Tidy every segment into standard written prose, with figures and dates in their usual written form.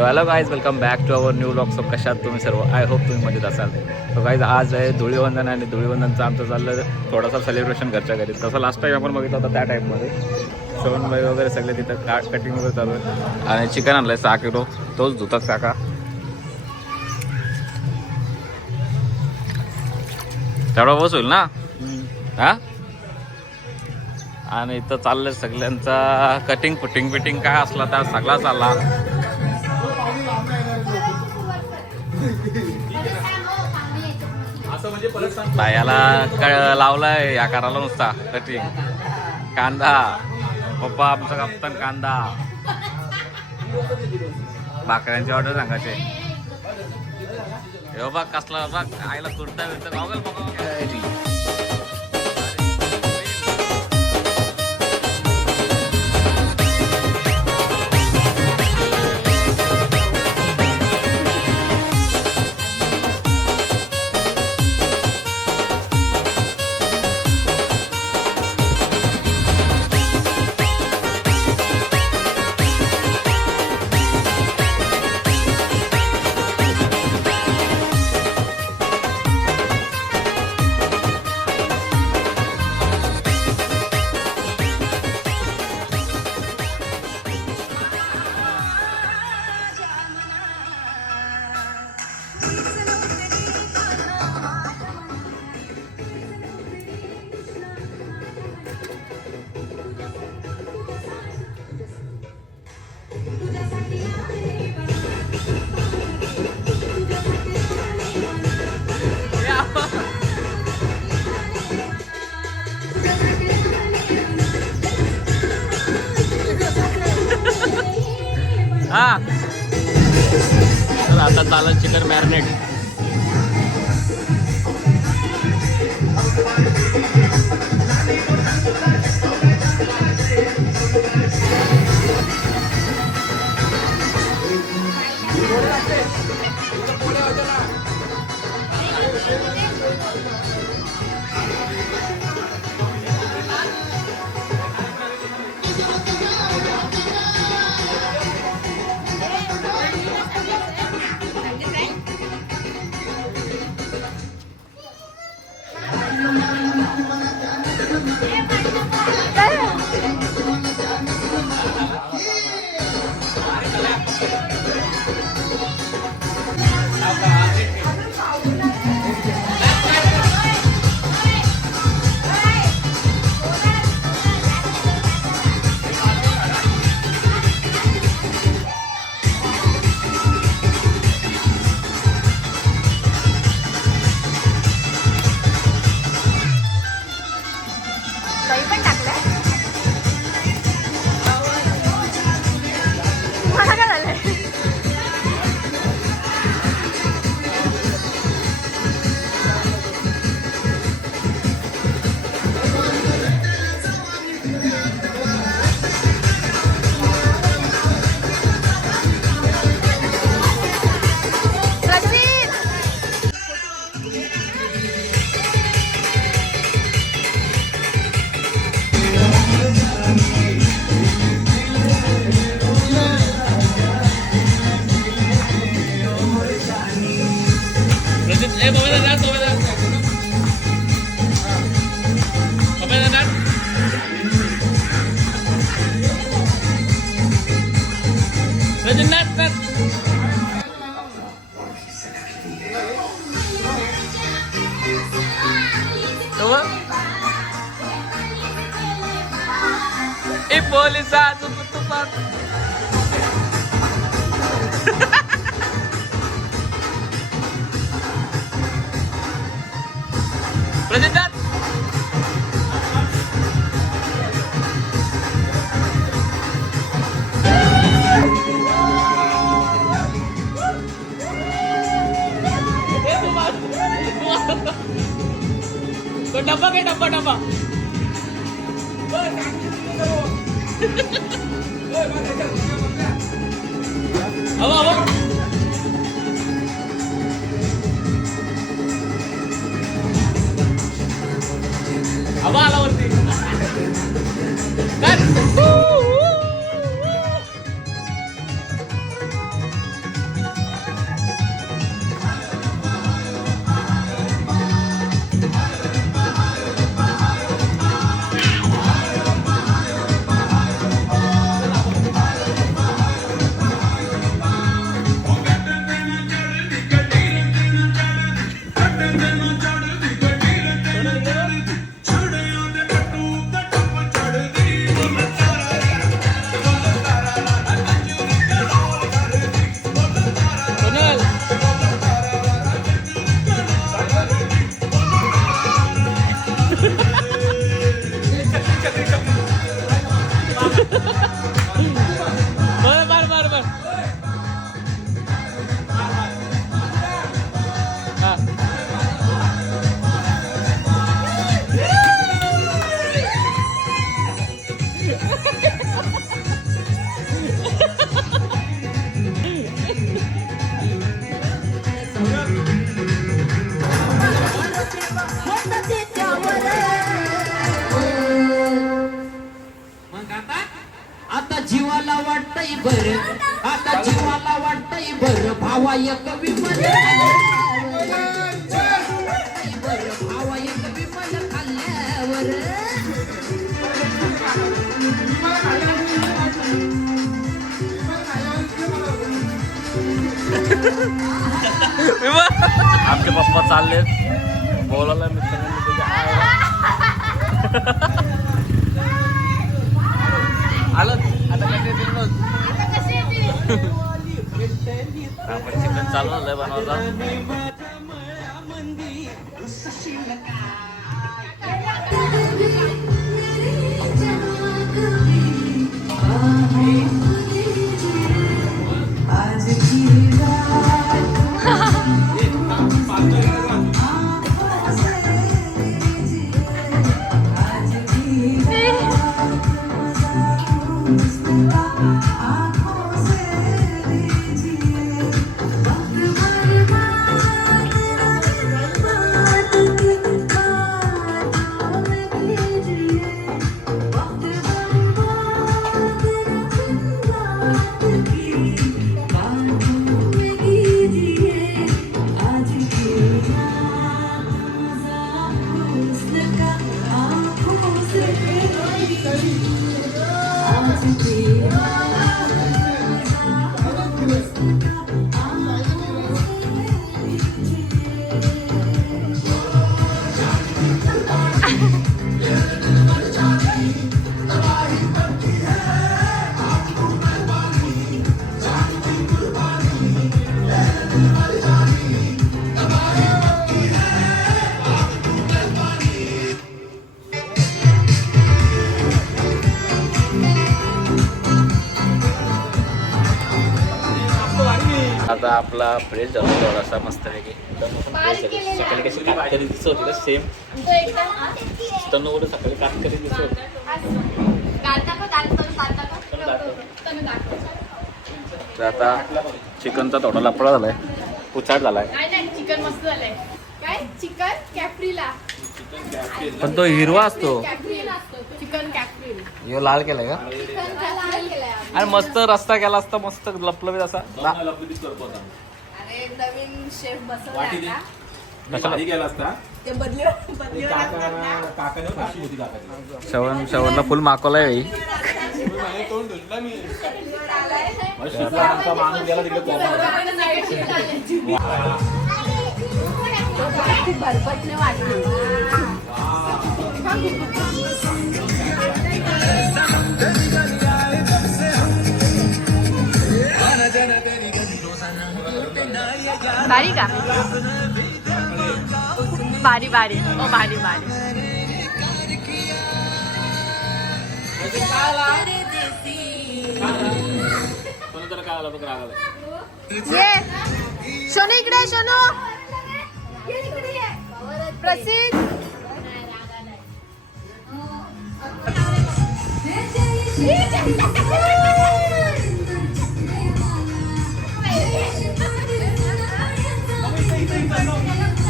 So hello guys, welcome back to our new vlog. So कशात तुम्ही सर्व? I hope तुम्ही मजेत असाल. सो गाईज, आज आहे धुळीवंदन आणि धुळीवंदनचं आमचं चाललं थोडासा सेलिब्रेशन घरच्या घरी. तसं लास्ट टाईम आपण बघितलं होतं त्या टाईपमध्ये सोनबाई वगैरे सगळे तिथं कटिंग वगैरे चालू आहे. आणि चिकन आणलं आहे 6 किलो, तोच धुतात काका. तेवढा बस होईल ना? हां. आणि इथं चाललंय सगळ्यांचा कटिंग फिटिंग काय असला त्या सगळा चालला. याला लावलाय या करायला नुसता कटिंग. कांदा पप्पा आमचा कापतान कांदा. भाकऱ्यांची ऑर्डर सांगायचे. हे बघ कसला बघ आईला कुर्ता बिरता बघाल बघा. हा तर आता चालत चिकन मॅरिनेट. पोलिसांचं प्रजितात डब्बा काय डब्बा हवा आला वरती. भावा एक विमल भावा एक विमल खाल्ल्यावर आमचे पप्पा चाललेत बोलायला मित्रांनी आलं आता आपण चिकन चालू झालंय बनवायला. आता आपला फ्रेश झाला थोडासा मस्तपैकी सकाळी कशी कातकरी दिसत होती का सेम तनुवर सकाळी कातकरी दिसत होती. तर आता चिकनचा थोडा लपडा झालाय उचाट झालाय चिकन मस्त झालंय. काय चिकन कॅप्रीला पण तो हिरवा असतो चिकन कॅप्रील ह्यो लाल केलाय का आणि मस्त रस्ता केला असता मस्त लपलबीत असा अरे नवीन शेफ बसवला श्रवणला फुल माकवलाय बाई. भरपटने वाटली बारी का बारी बारी ओ बारी बारी ये शोनू इकडे शोनू प्रसिद्ध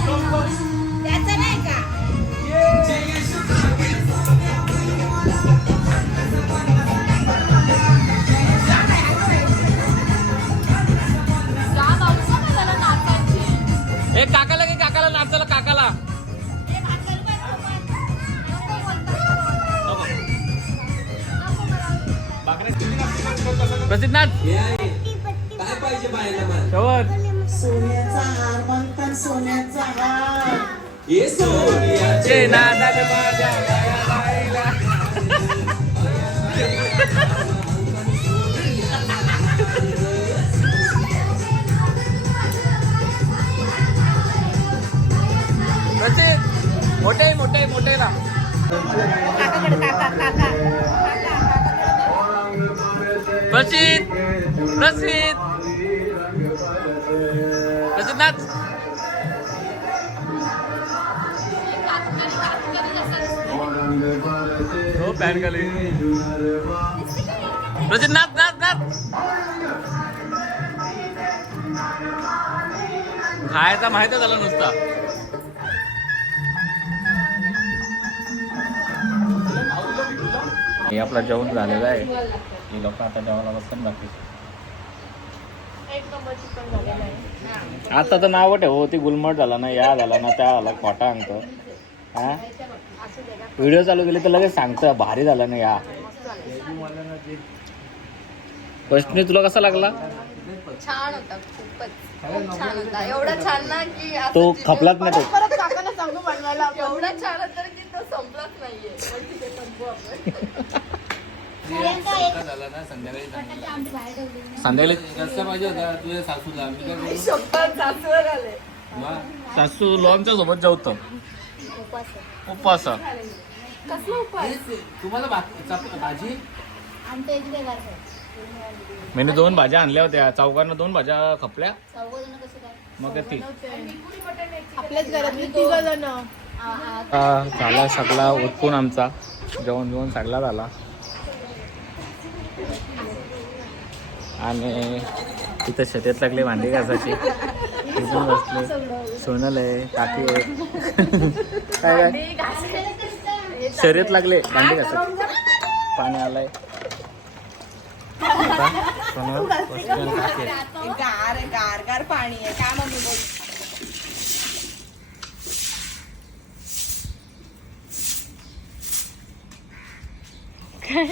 त्याचं नाही का ए काकाला की काकाला नाचायला काकाला प्रसिद्ध नाच काय पाहिजे बायला श्रवण सोन्याचा हार म्हणतात सोन्याचा हार हे सोन्याचे नादात माझ्या बाईला. प्रसिद्ध मोठे मोठे मोठे ना प्रसिद्ध प्रसिद्ध प्रसिद्ध नाच हो पॅन खाली प्रसिद्ध नाच नाच नाच खायचा माहिती झाला नुसता हे आपला जेवण झालेला आहे. हे लोक आता जेवायला बसतात बाकी एक नंबर चिकन झालेलं आहे. आता तर नाव ठेव ती गुलमट झाला ना या झाला ना त्या झाला खोटा अंक हा व्हिडिओ चालू केली तर लगेच सांगतं भारी झालं ना या वैष्णवी तुला कसा लागला छान होता खूपच खूप छान होता एवढा छान ना की असं तो जिथे- खपलाच नाही तो परत काकांना सांगू बनवायला एवढा छान होता की तो संपलाच नाहीये पण ठीक आहे, संपू आपण. संध्याकाळी रस्ता पाहिजे होता तुझ्या सासूला मी काय करू? शपथ सासूवर आले वा. सासू लॉनच्या सोबत जेवतं उपवास कसला उपाय तुम्हाला भाजी मी 2 भाज्या आणल्या होत्या चौकांना 2 भाज्या खपल्या मग ती आपल्याच घरातली 3 जण झाला सगळा उठून आमचा जेवण सगळा झाला आणि तिथं शेतीत लागली भांडी घासायची तिथून बसले सोनल आहे काकी आहे काय काय शर्यत लागले भांडी घासायची पाणी आलंय आता सोनल बसली आणि काकी आहे. गार आहे, गार गार पाणी आहे काय मम्मी बोल काय